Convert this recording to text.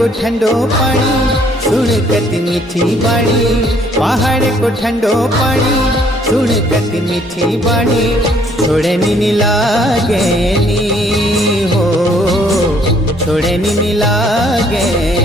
को ठंडो पानी सुन कति मीठी बाणी, पहाड़ को ठंडो पानी सुन कति मीठी बाणी। छोड़े नी लागे नी हो, छोड़े नी लागे